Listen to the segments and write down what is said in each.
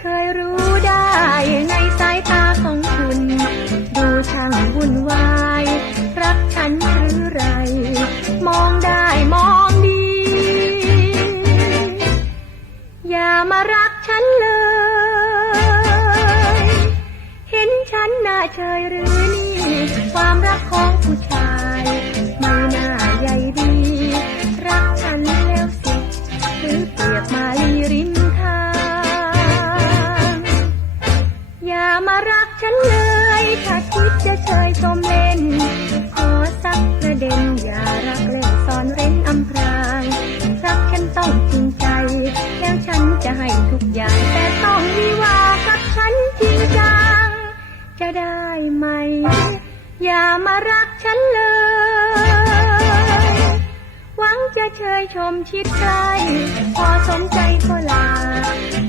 เคยรู้ได้ในสายตาของคุณ ดูช่างวุ่นวาย รักฉันหรือไร มองได้มองดี อย่ามารักฉันเลย เห็นฉันหน้าเฉยหรือนี่ ความรักของผู้ชาย ไม่น่าใยดี รักฉันแล้วสิหรือเปรียบ ได้ไหม อย่ามารักฉันเลย หวังจะเชยชมชิดใกล้ พอสมใจก็ลา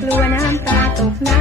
กลัวน้ำตาตกใน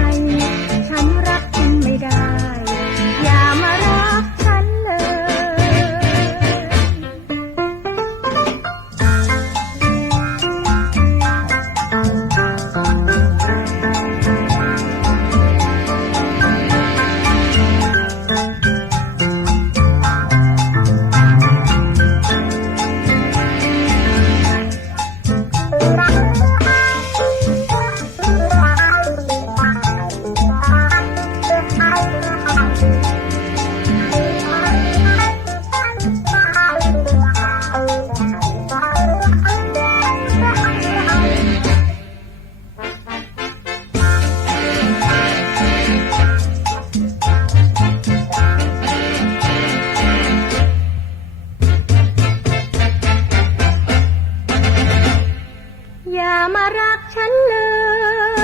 มารักฉันเล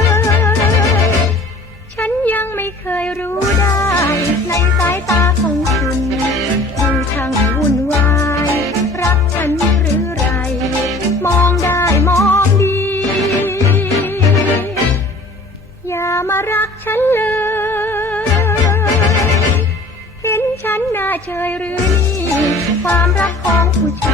ย ฉันยังไม่เคยรู้ได้ ในสายตาของคุณดูช่างวุ่นวาย รักฉันหรือไร มองได้มองดี อย่ามารักฉันเลย เห็นฉันหน้าเฉยหรือนี่ ความรักของผู้ชาย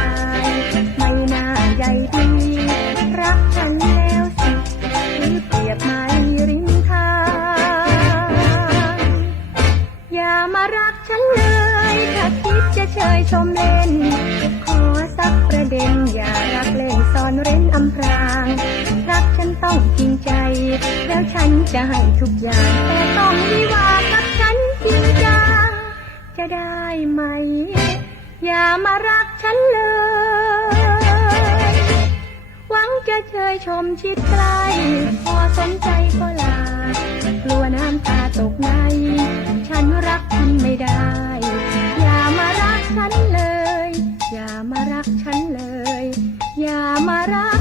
ชยชมเล่น ขอสักประเด็นอย่ารักเล่นซ่อนเร้นอำพราง รักฉันต้องจริงใจ แล้วฉันจะให้ทุกอย่าง แต่ต้องวิวากับฉันจริงจังจะได้ไหม อย่ามารักฉันเลย หวังจะเชยชมชิดใกล้พอสนใจก็ลา กลัวน้ำตาตกใน para